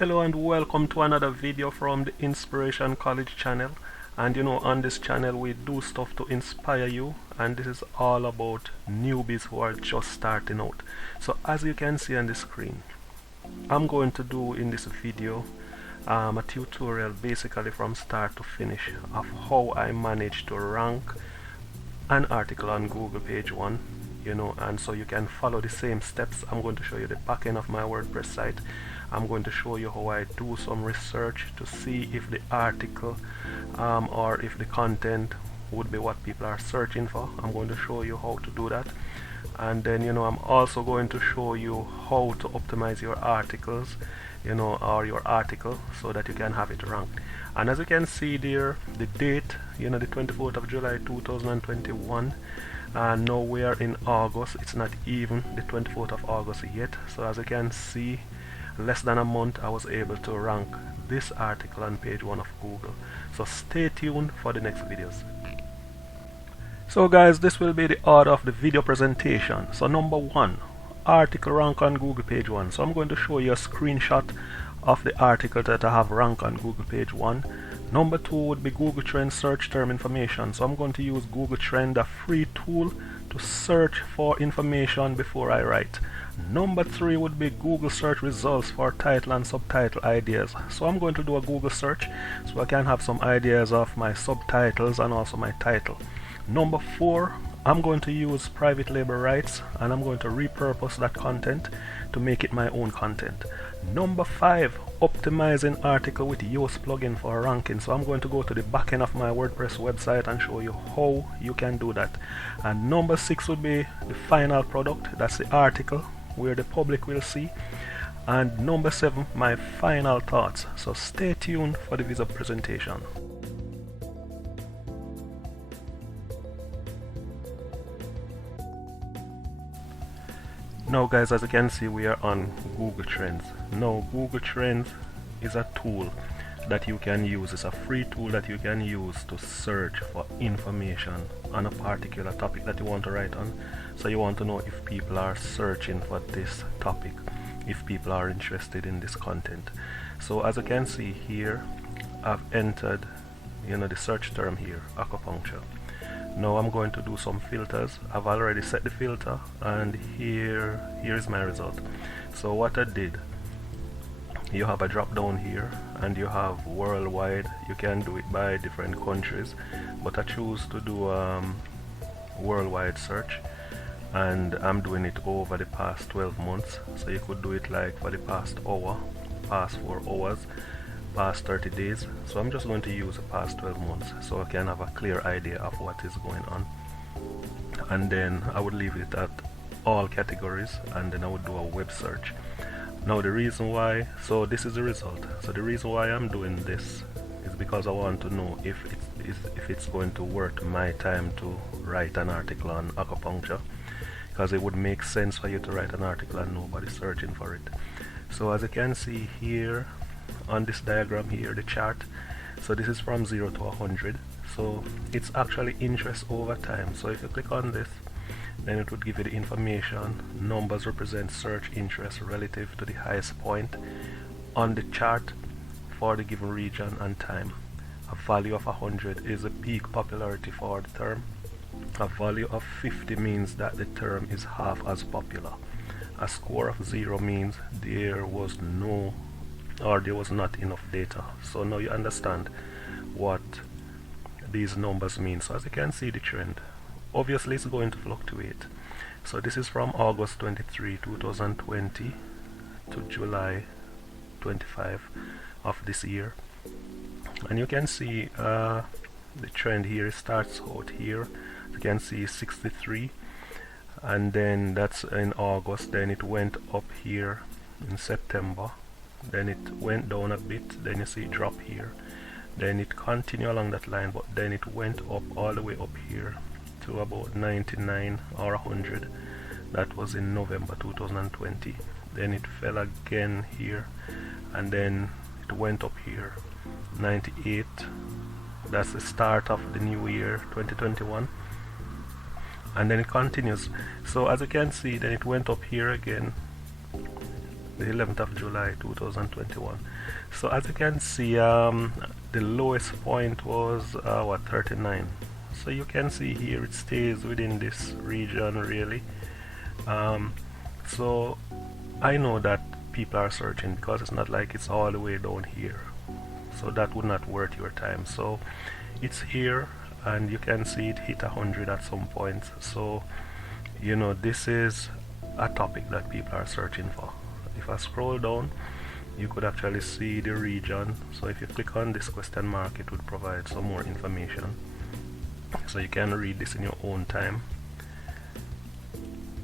Hello and welcome to another video from the Inspiration College channel. And on this channel we do stuff to inspire you, and this is all about newbies who are just starting out. So as you can see on the screen, I'm going to do in this video a tutorial basically from start to finish of how I managed to rank an article on Google page 1, and so you can follow the same steps. I'm going to show you the back end of my WordPress site. I'm going to show you how I do some research to see if the article or if the content would be what people are searching for. I'm going to show you how to do that, and then I'm also going to show you how to optimize your articles or your article so that you can have it ranked. And as you can see there, the date, the 24th of July 2021, and now we are in August. It's not even the 24th of August yet. So as you can see, less than a month I was able to rank this article on page 1 of Google. So stay tuned for the next videos. So guys, this will be the order of the video presentation. So number 1, article rank on Google page 1. So I'm going to show you a screenshot of the article that I have ranked on Google page 1. Number 2 would be Google Trends search term information. So I'm going to use Google Trend, a free tool to search for information before I write. Number 3 would be Google search results for title and subtitle ideas. So I'm going to do a Google search so I can have some ideas of my subtitles and also my title. Number 4, I'm going to use private label rights, and I'm going to repurpose that content to make it my own content. Number 5, optimizing article with Yoast Plugin for ranking. So I'm going to go to the back end of my WordPress website and show you how you can do that. And number 6 would be the final product, that's the article where the public will see. And number 7, my final thoughts. So stay tuned for the video presentation. Now guys, as you can see, we are on Google Trends. Now Google Trends is a tool that you can use. It's a free tool that you can use to search for information on a particular topic that you want to write on. So you want to know if people are searching for this topic, if people are interested in this content. So as you can see here, I've entered the search term here, acupuncture. Now I'm going to do some filters. I've already set the filter, and here is my result. So what I did, you have a drop down here and you have worldwide. You can do it by different countries, but I choose to do worldwide search, and I'm doing it over the past 12 months. So you could do it like for the past hour, past 4 hours, past 30 days. So I'm just going to use the past 12 months so I can have a clear idea of what is going on, and then I would leave it at all categories, and then I would do a web search. Now the reason why, so this is the result. So the reason why I'm doing this is because I want to know if it's going to worth my time to write an article on acupuncture, because it would make sense for you to write an article and nobody's searching for it. So as you can see here on this diagram here, the chart, so this is from 0 to 100. So it's actually interest over time. So if you click on this, then it would give you the information. Numbers represent search interest relative to the highest point on the chart for the given region and time. A value of 100 is a peak popularity for the term. A value of 50 means that the term is half as popular. A score of 0 means there was not enough data. So now you understand what these numbers mean. So as you can see, the trend, obviously it's going to fluctuate. So this is from August 23, 2020 to July 25 of this year, and you can see the trend here starts out here. You can see 63, and then that's in August. Then it went up here in September, then it went down a bit, then you see it drop here, then it continued along that line, but then it went up all the way up here to about 99 or 100. That was in November 2020. Then it fell again here, and then it went up here 98. That's the start of the new year 2021, and then it continues. So as you can see, then it went up here again the 11th of July 2021. So as you can see, the lowest point was what, 39. So you can see here it stays within this region really. So I know that people are searching because it's not like it's all the way down here, so that would not worth your time. So it's here, and you can see it hit 100 at some point. So you know, this is a topic that people are searching for. If I scroll down, you could actually see the region. So if you click on this question mark, it would provide some more information, so you can read this in your own time.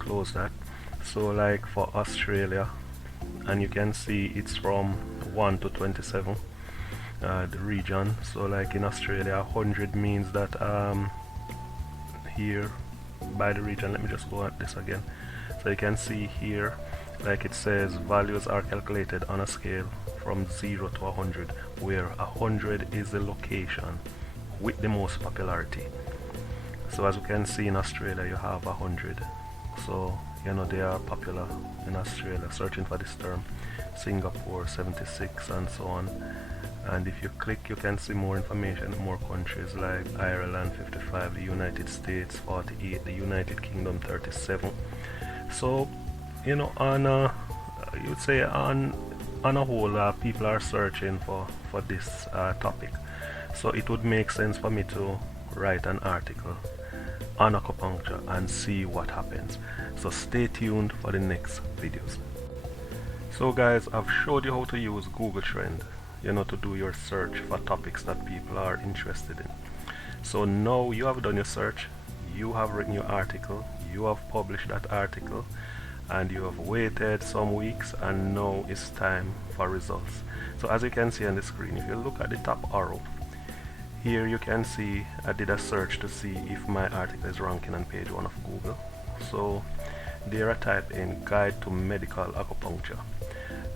Close that. So like for Australia, and you can see it's from 1 to 27, the region. So like in Australia, 100 means that here by the region, let me just go at this again. So you can see here, like it says, values are calculated on a scale from 0 to 100, where 100 is the location with the most popularity. So as you can see, in Australia you have 100. So you know, they are popular in Australia, searching for this term. Singapore 76, and so on. And if you click, you can see more information, more countries like Ireland 55, the United States 48, the United Kingdom 37. So you know, on you would say on a whole, people are searching for this topic. So it would make sense for me to write an article on acupuncture and see what happens. So stay tuned for the next videos. So guys, I've showed you how to use Google Trend, you know, to do your search for topics that people are interested in. So now you have done your search, you have written your article, you have published that article, and you have waited some weeks, and now it's time for results. So as you can see on the screen, if you look at the top arrow, here you can see I did a search to see if my article is ranking on page 1 of Google. So there I type in guide to medical acupuncture.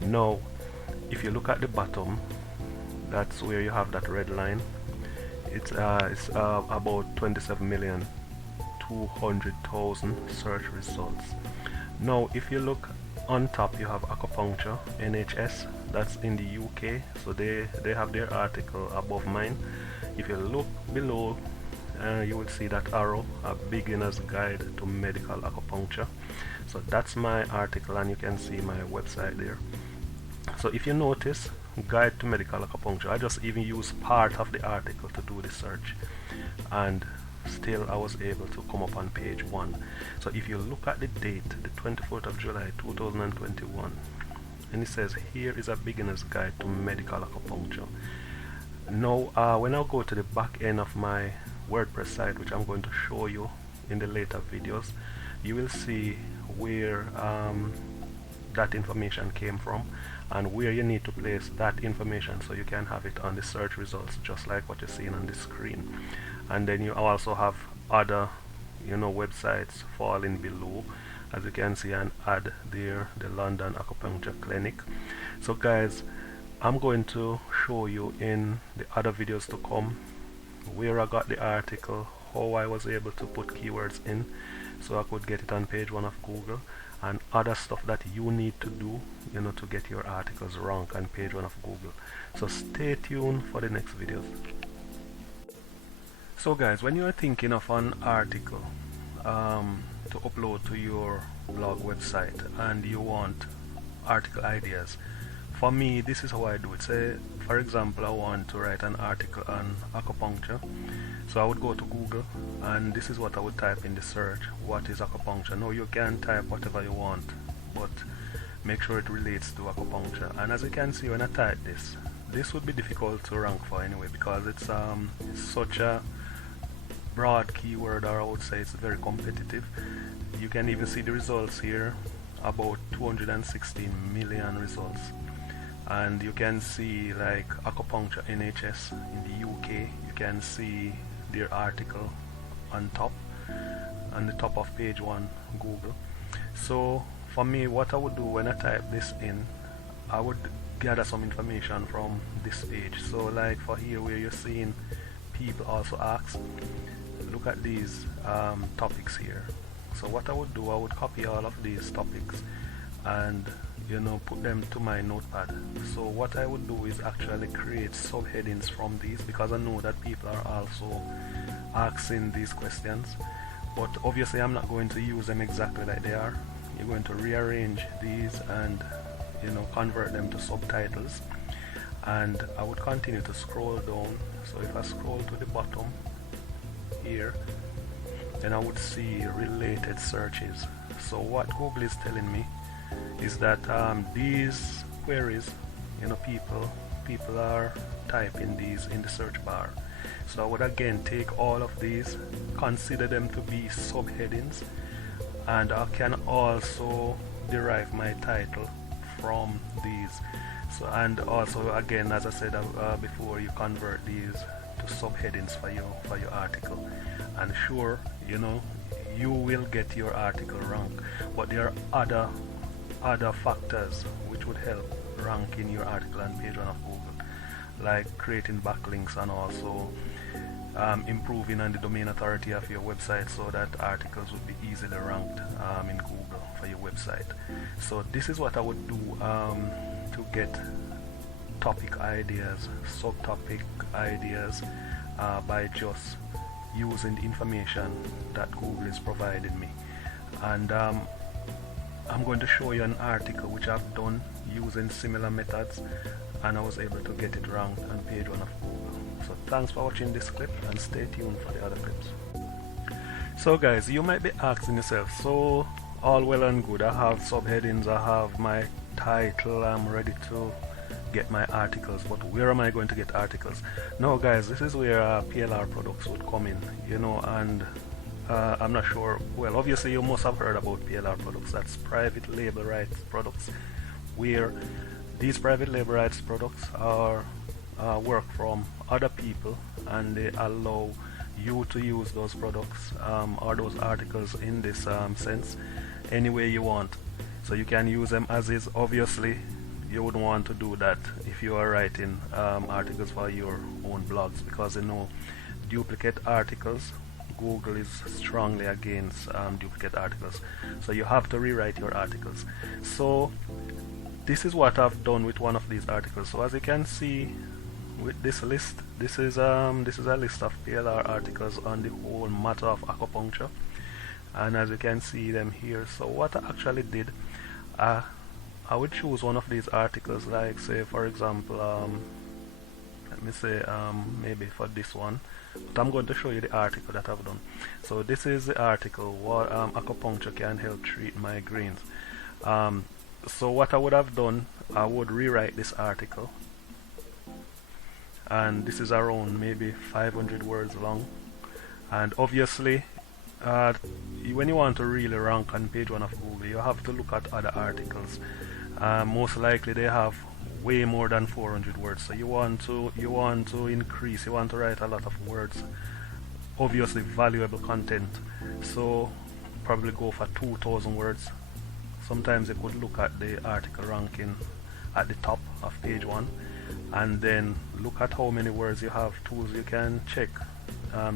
Now if you look at the bottom, that's where you have that red line. It's about 27,200,000 search results. Now if you look on top, you have acupuncture NHS, that's in the UK, so they have their article above mine. If you look below, you will see that arrow, a beginner's guide to medical acupuncture. So that's my article, and you can see my website there. So if you notice, guide to medical acupuncture, I just even use part of the article to do the search, and still I was able to come up on page 1. So if you look at the date, the 24th of July 2021, and it says here is a beginner's guide to medical acupuncture. Now when I go to the back end of my WordPress site, which I'm going to show you in the later videos, you will see where that information came from and where you need to place that information so you can have it on the search results, just like what you're seeing on the screen. And then you also have other, you know, websites falling below, as you can see, and add there the London Acupuncture Clinic. So guys, I'm going to show you in the other videos to come where I got the article, how I was able to put keywords in so I could get it on page 1 of Google, and other stuff that you need to do, you know, to get your articles ranked on page 1 of Google. So stay tuned for the next videos. So guys, when you are thinking of an article to upload to your blog website and you want article ideas, for me this is how I do it. Say for example, I want to write an article on acupuncture, so I would go to Google and this is what I would type in the search: what is acupuncture? Now you can type whatever you want, but make sure it relates to acupuncture. And as you can see, when I type this would be difficult to rank for anyway, because it's such a broad keyword, or I would say it's very competitive. You can even see the results here, about 216 million results. And you can see like acupuncture NHS in the UK, you can see their article on top, on the top of page 1 Google. So for me, what I would do when I type this in, I would gather some information from this page. So like for here where you're seeing people also ask, look at these topics here. So what I would do, I would copy all of these topics and put them to my notepad. So what I would do is actually create subheadings from these, because I know that people are also asking these questions, but obviously I'm not going to use them exactly like they are. You're going to rearrange these and convert them to subtitles, and I would continue to scroll down. So if I scroll to the bottom here, then I would see related searches. So what Google is telling me is that these queries, people are typing these in the search bar. So I would again take all of these, consider them to be subheadings, and I can also derive my title from these. So, and also again, as I said before, you convert these to subheadings for your article, and sure, you will get your article rank, but there are other factors which would help rank in your article on page 1 of Google, like creating backlinks and also improving on the domain authority of your website, so that articles would be easily ranked in Google for your website. So this is what I would do to get topic ideas, subtopic ideas, by just using the information that Google is providing me. And I'm going to show you an article which I've done using similar methods, and I was able to get it ranked on page 1 of Google. So thanks for watching this clip, and stay tuned for the other clips. So guys, you might be asking yourself, so all well and good, I have subheadings, I have my title, I'm ready to get my articles, but where am I going to get articles? Now guys, this is where PLR products would come in, and I'm not sure, well, obviously you must have heard about PLR products. That's private label rights products, where these private label rights products are work from other people, and they allow you to use those products or those articles in this sense any way you want. So you can use them as is. Obviously you wouldn't want to do that if you are writing articles for your own blogs, because duplicate articles, Google is strongly against duplicate articles, so you have to rewrite your articles. So this is what I've done with one of these articles. So as you can see with this list, this is a list of PLR articles on the whole matter of acupuncture, and as you can see them here. So what I actually did, I would choose one of these articles, like say for example, let me say maybe for this one, but I'm going to show you the article that I've done. So this is the article, what acupuncture can help treat migraines. So what I would have done, I would rewrite this article, and this is around maybe 500 words long. And obviously when you want to really rank on page 1 of Google, you have to look at other articles. Most likely they have way more than 400 words, so you want to increase, you want to write a lot of words, obviously valuable content. So probably go for 2,000 words. Sometimes you could look at the article ranking at the top of page 1, and then look at how many words you have. Tools, you can check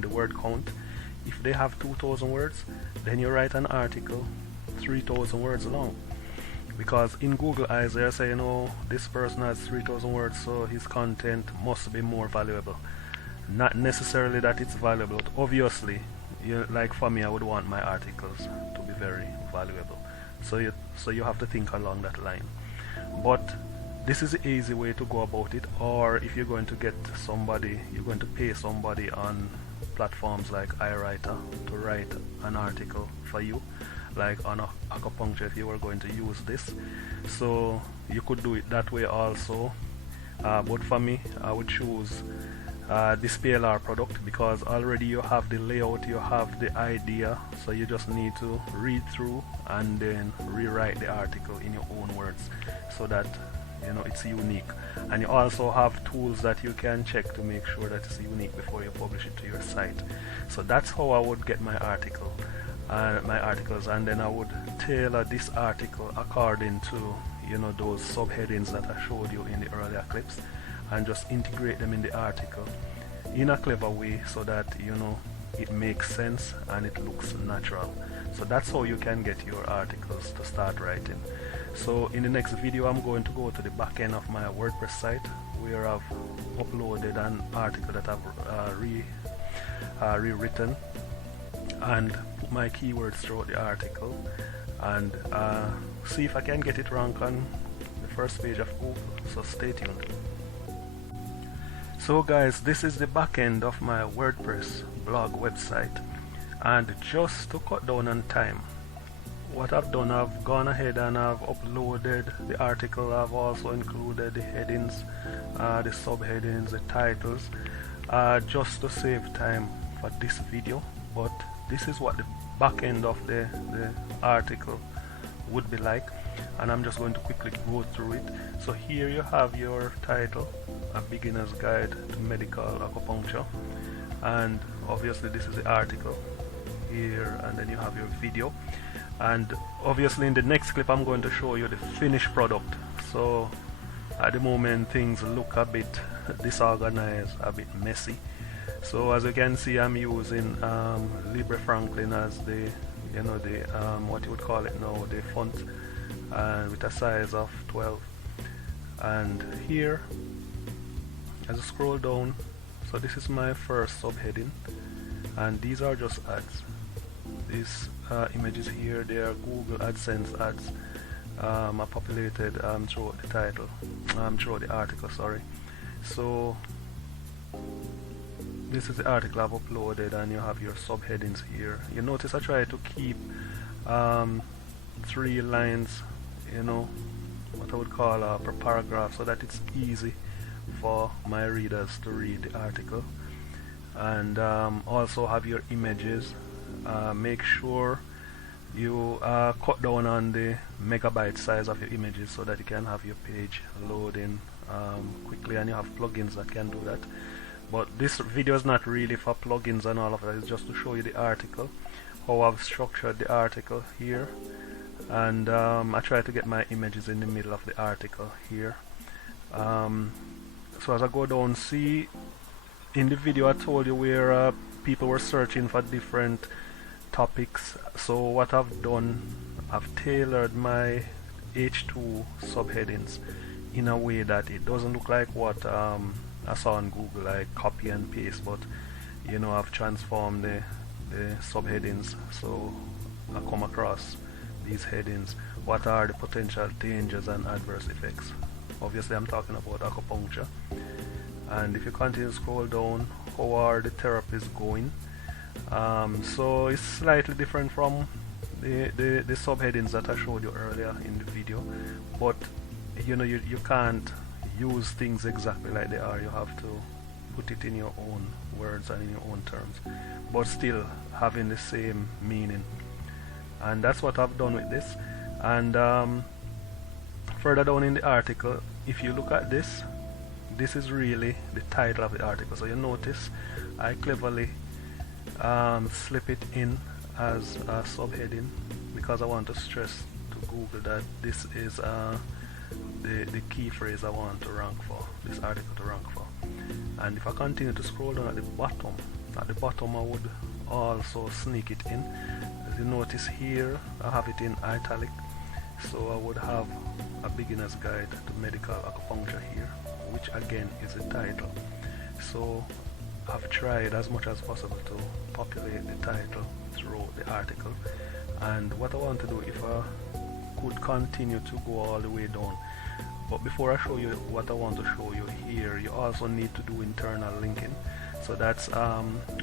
the word count. If they have 2,000 words, then you write an article 3,000 words long, because in Google eyes they are saying, oh, this person has 3,000 words, so his content must be more valuable. Not necessarily that it's valuable, but obviously, like for me, I would want my articles to be very valuable. So you have to think along that line. But this is the easy way to go about it. Or if you're going to get somebody, you're going to pay somebody on platforms like iWriter to write an article for you, like on acupuncture, if you were going to use this. So you could do it that way also, but for me, I would choose this PLR product, because already you have the layout, you have the idea, so you just need to read through and then rewrite the article in your own words, so that it's unique. And you also have tools that you can check to make sure that it's unique before you publish it to your site. So that's how I would get my articles, and then I would tailor this article according to those subheadings that I showed you in the earlier clips, and just integrate them in the article in a clever way, so that it makes sense and it looks natural. So that's how you can get your articles to start writing. So in the next video I'm going to go to the back end of my WordPress site where I've uploaded an article that I've rewritten and put my keywords throughout the article and see if I can get it ranked on the first page of Google. So stay tuned. So guys, this is the back end of my WordPress blog website, and just to cut down on time, what I've done, I've gone ahead and I've uploaded the article. I've also included the headings, the subheadings, the titles, just to save time for this video. But this is what the back end of the article would be like, and I'm just going to quickly go through it. So here you have your title, A Beginner's Guide to Medical Acupuncture, and obviously this is the article here, and then you have your video, and obviously in the next clip I'm going to show you the finished product. So at the moment things look a bit disorganized, a bit messy. So as you can see, I'm using Libre Franklin as the what you would call it now, the font, with a size of 12. And here, as I scroll down, so this is my first subheading, and these are just ads. These images here, they are Google AdSense ads, are populated throughout the title, throughout the article, sorry. So this is the article I've uploaded, and you have your subheadings here. You notice I try to keep 3 lines, what I would call per paragraph, so that it's easy for my readers to read the article. And also have your images. Make sure you cut down on the megabyte size of your images so that you can have your page loading quickly, and you have plugins that can do that. But this video is not really for plugins and all of that. It's just to show you the article, how I've structured the article here, and I try to get my images in the middle of the article here. So as I go down, see in the video I told you where people were searching for different topics. So what I've done, I've tailored my H2 subheadings in a way that it doesn't look like what I saw on Google, like copy and paste, but I've transformed the subheadings. So I come across these headings. What are the potential dangers and adverse effects? Obviously I'm talking about acupuncture. And if you continue to scroll down, how are the therapies going? So it's slightly different from the subheadings that I showed you earlier in the video, but you can't use things exactly like they are. You have to put it in your own words and in your own terms, but still having the same meaning. And that's what I've done with this. And further down in the article, if you look at this is really the title of the article. So you notice I cleverly slip it in as a subheading because I want to stress to Google that this is the key phrase I want to rank for, this article to rank for. And if I continue to scroll down at the bottom I would also sneak it in. As you notice here, I have it in italic, so I would have A Beginner's Guide to Medical Acupuncture here, which again is the title. So I've tried as much as possible to populate the title throughout the article. And what I want to do, if I could continue to go all the way down, but before I show you what I want to show you here, you also need to do internal linking. So that's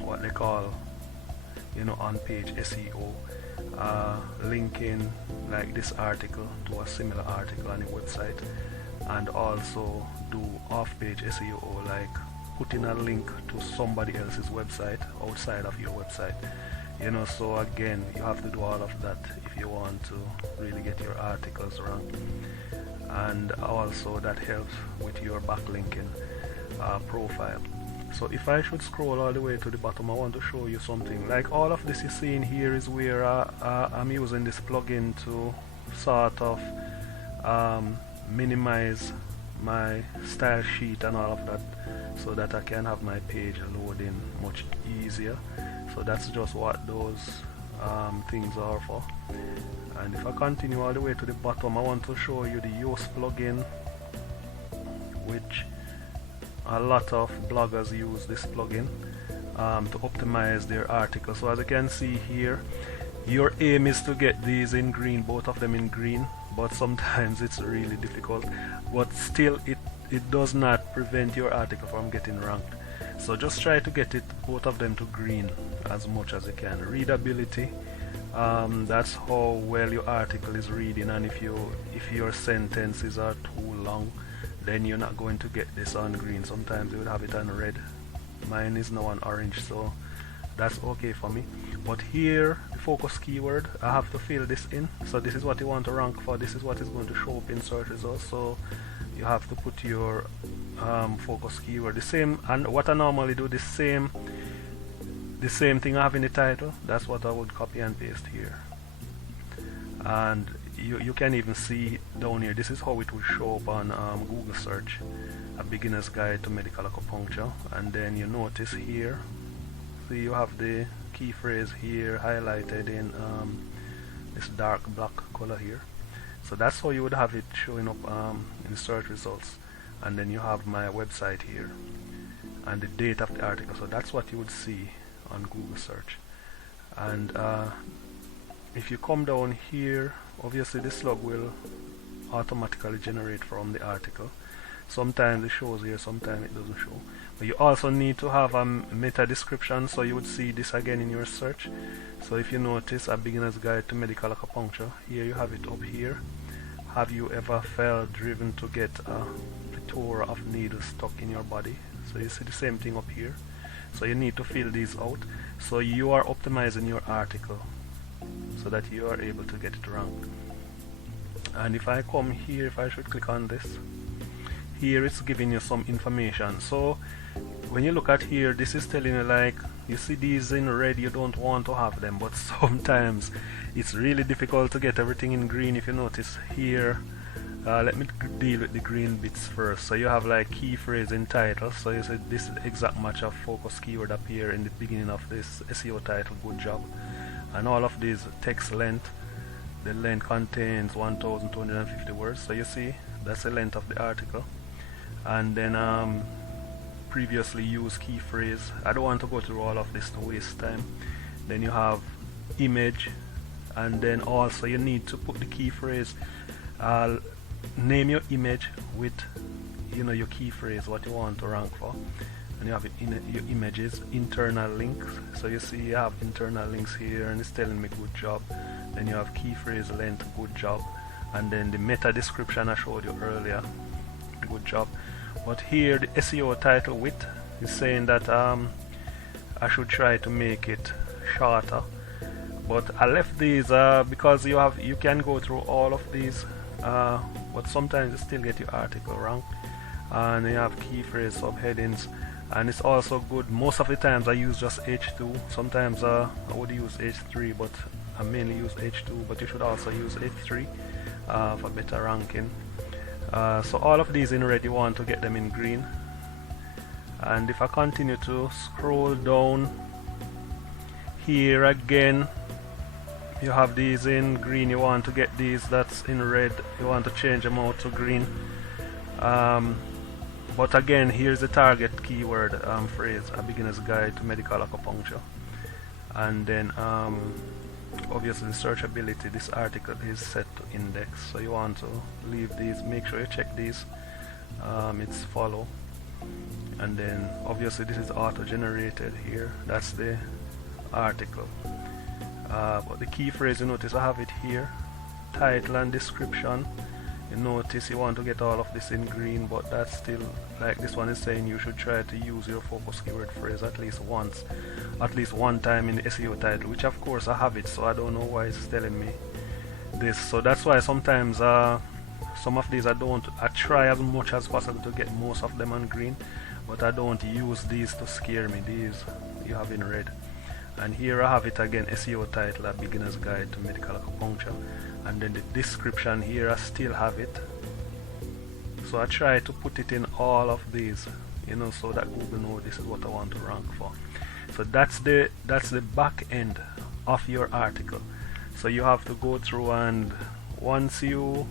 what they call on page SEO, linking like this article to a similar article on your website, and also do off-page SEO, like putting a link to somebody else's website outside of your website. So again, you have to do all of that if you want to really get your articles ranked. And also that helps with your backlinking profile. So if I should scroll all the way to the bottom, I want to show you something. Like all of this you see in here is where I'm using this plugin to sort of minimize my style sheet and all of that, so that I can have my page loading much easier. So that's just what those things are for. And if I continue all the way to the bottom, I want to show you the Yoast plugin, which a lot of bloggers use this plugin to optimize their article. So as you can see here, your aim is to get these in green, both of them in green, but sometimes it's really difficult. But still, it does not prevent your article from getting ranked. So just try to get it, both of them, to green as much as you can. Readability, that's how well your article is reading, and if your sentences are too long, then you're not going to get this on green. Sometimes you would have it on red. Mine is now on orange, so that's okay for me. But here, the focus keyword, I have to fill this in. So this is what you want to rank for. This is what is going to show up in search results. So you have to put your focus keyword, the same. And what I normally do, the same thing I have in the title, that's what I would copy and paste here. And you can even see down here, this is how it will show up on Google search, a beginner's guide to medical acupuncture. And then you notice here, see, you have the key phrase here highlighted in this dark black color here. So that's how you would have it showing up in the search results. And then you have my website here and the date of the article. So that's what you would see on Google search. And if you come down here, obviously this slug will automatically generate from the article. Sometimes it shows here, sometimes it doesn't show. But you also need to have a meta description, so you would see this again in your search. So if you notice, a beginner's guide to medical acupuncture, here you have it up here. Have you ever felt driven to get a plethora of needles stuck in your body? So you see the same thing up here. So you need to fill these out. So you are optimizing your article so that you are able to get it ranked. And if I come here, if I should click on this, here it's giving you some information. So when you look at here, this is telling you, like, you see these in red, you don't want to have them, but sometimes it's really difficult to get everything in green. If you notice here, let me deal with the green bits first. So you have like key phrase in title, so you see this exact match of focus keyword appear in the beginning of this SEO title, good job. And all of these text length, the length contains 1250 words, so you see that's the length of the article. And then previously used key phrase, I don't want to go through all of this to waste time. Then you have image, and then also you need to put the key phrase, name your image with your key phrase, what you want to rank for. And you have it in your images, internal links. So you see you have internal links here, and it's telling me good job. Then you have key phrase length, good job. And then the meta description I showed you earlier, good job. But here the SEO title width is saying that I should try to make it shorter. But I left these because you can go through all of these, but sometimes you still get your article wrong. And you have key phrase subheadings, and it's also good. Most of the times I use just H2. Sometimes I would use H3, but I mainly use H2. But you should also use H3 for better ranking. So all of these in red, you want to get them in green. And if I continue to scroll down here again, you have these in green. You want to get these that's in red, you want to change them out to green. But again, here's the target keyword phrase, a beginner's guide to medical acupuncture. And then obviously the searchability, this article is set to index, so you want to leave these, make sure you check these. It's follow, and then obviously this is auto generated here, that's the article. But the key phrase, you notice I have it here, title and description. You notice you want to get all of this in green, but that's still, like this one is saying, you should try to use your focus keyword phrase at least once, at least one time in the SEO title, which of course I have it, so I don't know why it's telling me this. So that's why sometimes some of these I try as much as possible to get most of them on green, but I don't use these to scare me. These you have in red. And here I have it again, SEO title, a beginner's guide to medical acupuncture. And then the description here, I still have it. So I try to put it in all of these, so that Google knows this is what I want to rank for. So that's the back end of your article. So you have to go through, and once you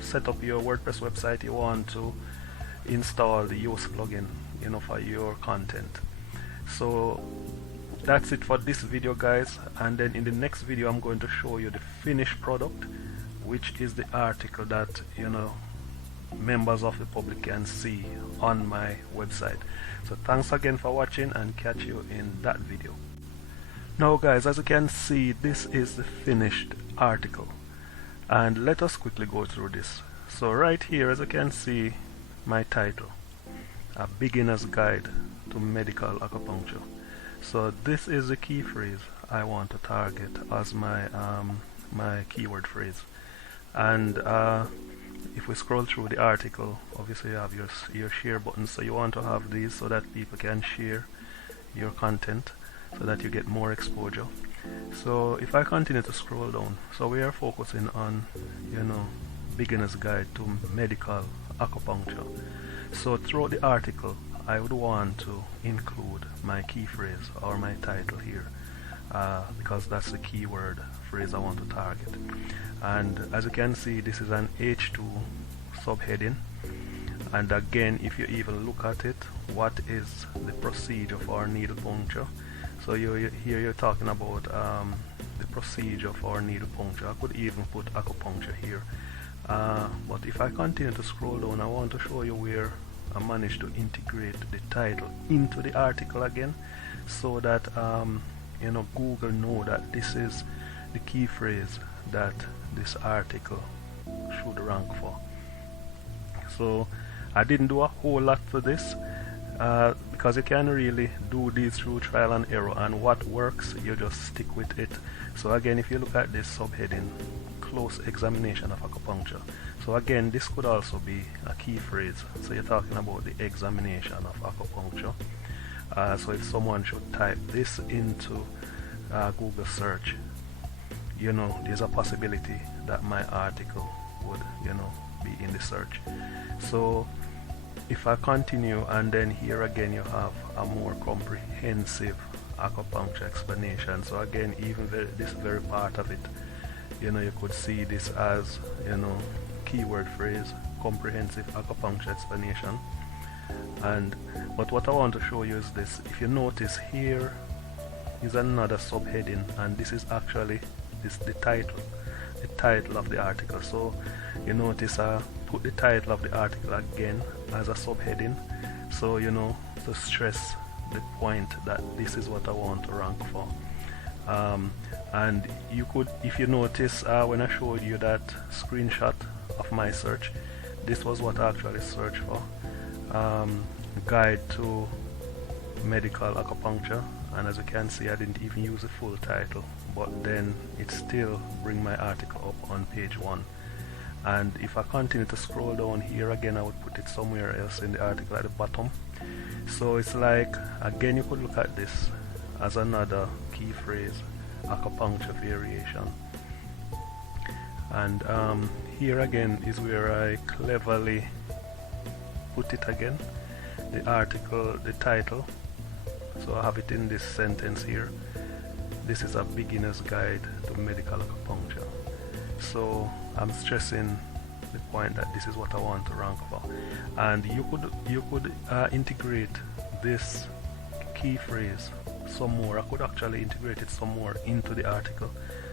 set up your WordPress website, you want to install the Yoast plugin for your content. So that's it for this video, guys, and then in the next video I'm going to show you the finished product, which is the article that members of the public can see on my website. So thanks again for watching, and catch you in that video. Now guys, as you can see, this is the finished article, and let us quickly go through this. So right here, as you can see, my title, A Beginner's Guide to Medical Acupuncture. So this is the key phrase I want to target as my my keyword phrase. And if we scroll through the article, obviously you have your share buttons, so you want to have these so that people can share your content, so that you get more exposure. So if I continue to scroll down, so we are focusing on beginner's guide to medical acupuncture. So throughout the article I would want to include my key phrase or my title here, because that's the keyword phrase I want to target. And as you can see, this is an H2 subheading, and again, if you even look at it, what is the procedure for needle puncture? So here you're talking about the procedure for needle puncture. I could even put acupuncture here, but if I continue to scroll down, I want to show you where I managed to integrate the title into the article again, so that Google know that this is the key phrase that this article should rank for. So I didn't do a whole lot for this, because you can really do these through trial and error, and what works you just stick with it. So again, if you look at this subheading, close examination of acupuncture, so again this could also be a key phrase. So you're talking about the examination of acupuncture. So if someone should type this into Google search, there's a possibility that my article would be in the search. So if I continue, and then here again you have a more comprehensive acupuncture explanation. So again, even this very part of it, you could see this as keyword phrase, comprehensive acupuncture explanation. But what I want to show you is this. If you notice, here is another subheading, and this is actually the title of the article. So you notice I put the title of the article again as a subheading, so to stress the point that this is what I want to rank for. And you could, if you notice, when I showed you that screenshot of my search, this was what I actually searched for, guide to medical acupuncture, and as you can see, I didn't even use the full title, but then it still bring my article up on page 1. And if I continue to scroll down here again, I would put it somewhere else in the article at the bottom. So it's like, again, you could look at this as another key phrase, acupuncture variation. And here again is where I cleverly put it again, the article, the title. So I have it in this sentence here. This is a beginner's guide to medical acupuncture. So I'm stressing the point that this is what I want to rank for. And you could integrate this key phrase some more. I could actually integrate it some more into the article,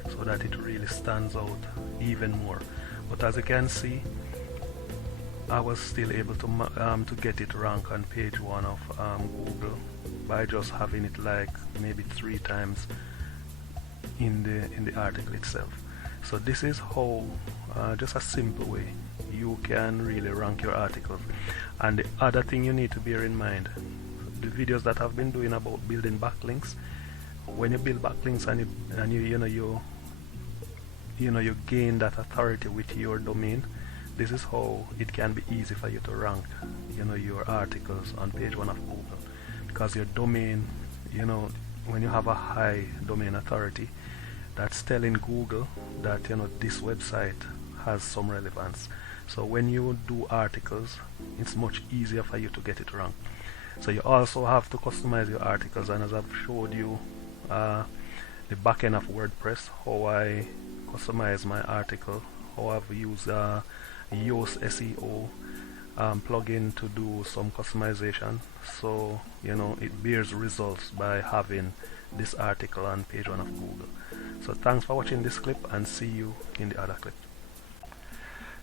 so that it really stands out even more. But as you can see, I was still able to get it rank on page 1 of Google by just having it like maybe 3 times in the article itself. So this is how, just a simple way, you can really rank your articles. And the other thing you need to bear in mind, the videos that I've been doing about building backlinks, when you build backlinks and you gain that authority with your domain, this is how it can be easy for you to rank your articles on page 1 of Google, because your domain, when you have a high domain authority, that's telling Google that this website has some relevance. So when you do articles, it's much easier for you to get it ranked. So you also have to customize your articles, and as I've showed you the back end of WordPress, how I customize my article, how I've used Yoast SEO plugin to do some customization, so it bears results by having this article on page 1 of Google. So thanks for watching this clip, and see you in the other clip.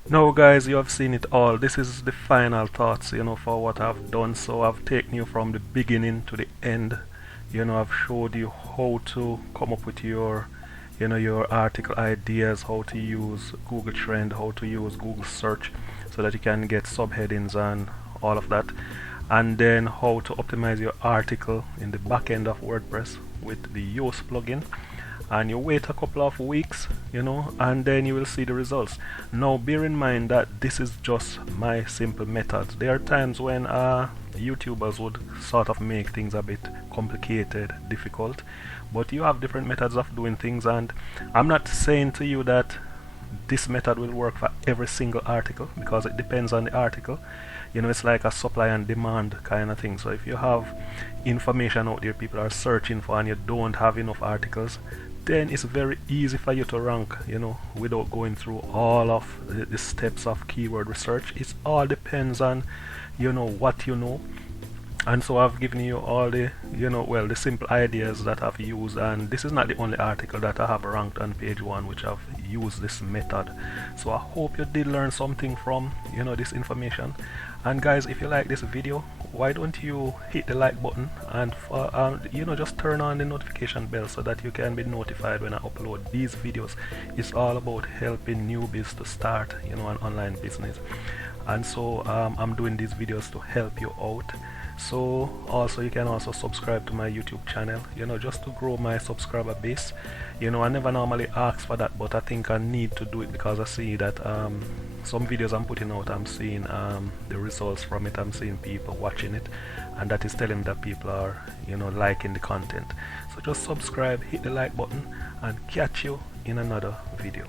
Now guys, you have seen it all. This is the final thoughts for what I've done. So I've taken you from the beginning to the end. I've showed you how to come up with your your article ideas, how to use Google Trend, how to use Google search so that you can get subheadings and all of that, and then how to optimize your article in the back end of WordPress with the Yoast plugin. And you wait a couple of weeks, and then you will see the results. Now bear in mind that this is just my simple methods. There are times when YouTubers would sort of make things a bit complicated, difficult, but you have different methods of doing things, and I'm not saying to you that this method will work for every single article, because it depends on the article. It's like a supply and demand kind of thing. So if you have information out there people are searching for and you don't have enough articles, then it's very easy for you to rank, without going through all of the steps of keyword research. It all depends on what you know. And so I've given you all the the simple ideas that I've used, and this is not the only article that I have ranked on page 1 which I've used this method. So I hope you did learn something from this information. And guys, if you like this video, why don't you hit the like button, and just turn on the notification bell so that you can be notified when I upload these videos. It's all about helping newbies to start an online business, and so I'm doing these videos to help you out. So also you can also subscribe to my YouTube channel, just to grow my subscriber base. I never normally ask for that, but I think I need to do it because I see that some videos I'm putting out, I'm seeing the results from it. I'm seeing people watching it, and that is telling me that people are liking the content. So just subscribe, hit the like button, and catch you in another video.